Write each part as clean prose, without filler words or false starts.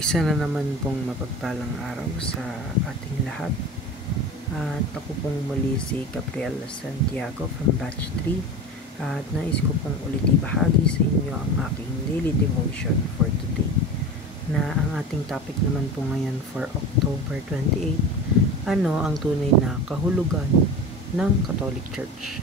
Isa na naman pong mapagpalang araw sa ating lahat. At ako pong muli si Gabriel Santiago from Batch 3. At nais ko pong ulit ibahagi sa inyo ang aking daily devotion for today. Na ang ating topic naman po ngayon for October 28, ano ang tunay na kahulugan ng Catholic Church?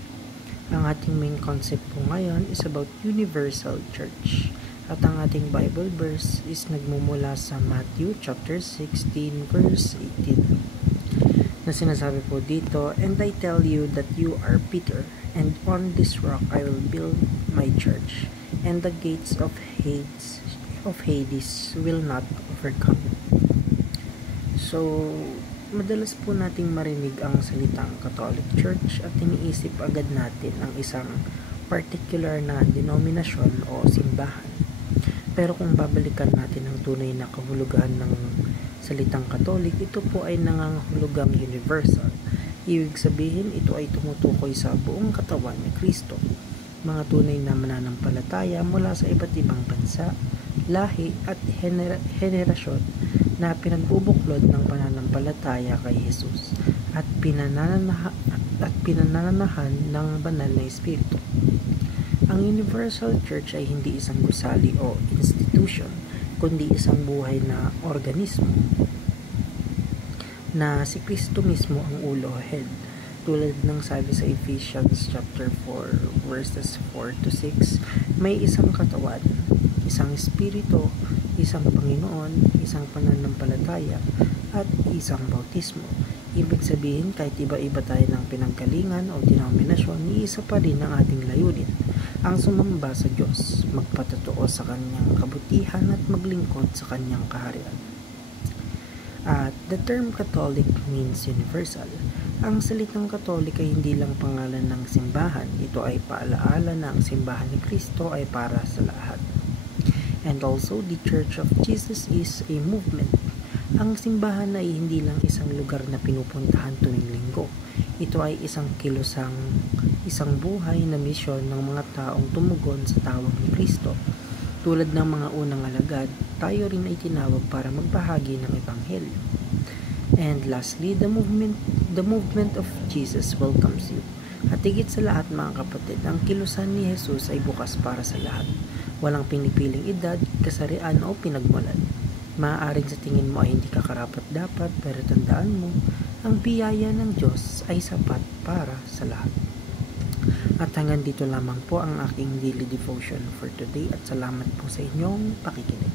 Ang ating main concept po ngayon is about Universal Church. At ang ating Bible verse is nagmumula sa Matthew chapter 16 verse 18 na sinasabi po dito, "And I tell you that you are Peter, and on this rock I will build my church, and the gates of Hades will not overcome." So, madalas po nating marinig ang salitang Catholic Church at iniisip agad natin ang isang particular na denominasyon o simbahan. Pero kung babalikan natin ang tunay na kahulugan ng salitang Katolik, ito po ay nangangahulugang universal. Ibig sabihin, ito ay tumutukoy sa buong katawan ni Kristo. Mga tunay na mananampalataya mula sa iba't ibang bansa, lahi at henerasyon na pinagbubuklod ng pananampalataya kay Jesus at pinananahan ng banal na Espiritu. Ang Universal Church ay hindi isang gusali o institution, kundi isang buhay na organismo na si Kristo mismo ang ulo o head. Tulad ng sabi sa Ephesians chapter 4 verses 4 to 6, may isang katawan, isang espiritu, isang Panginoon, isang pananampalataya, at isang bautismo. Ibig sabihin, kahit iba-iba tayo ng pinanggalingan o denominasyon, iisa pa rin ang ating layunin, ang sumamba sa Diyos, magpatotoo sa Kanyang kabutihan at maglingkod sa Kanyang kaharian. At the term Catholic means universal. Ang salitang Catholic ay hindi lang pangalan ng simbahan, ito ay paalaala na ang simbahan ni Kristo ay para sa lahat. And also, the Church of Jesus is a movement. Ang simbahan ay hindi lang isang lugar na pinupuntahan tuwing linggo. Ito ay isang kilusang, isang buhay na misyon ng mga taong tumugon sa tawag ni Kristo. Tulad ng mga unang alagad, tayo rin ay tinawag para magbahagi ng Ebanghelyo. And lastly, the movement of Jesus welcomes you. At higit sa lahat mga kapatid, ang kilusan ni Jesus ay bukas para sa lahat. Walang pinipiling edad, kasarian o pinagmulan. Maaaring sa tingin mo ay hindi ka karapat-dapat, pero tandaan mo, ang biyaya ng Diyos ay sapat para sa lahat. At hanggang dito lamang po ang aking daily devotion for today at salamat po sa inyong pakikinig.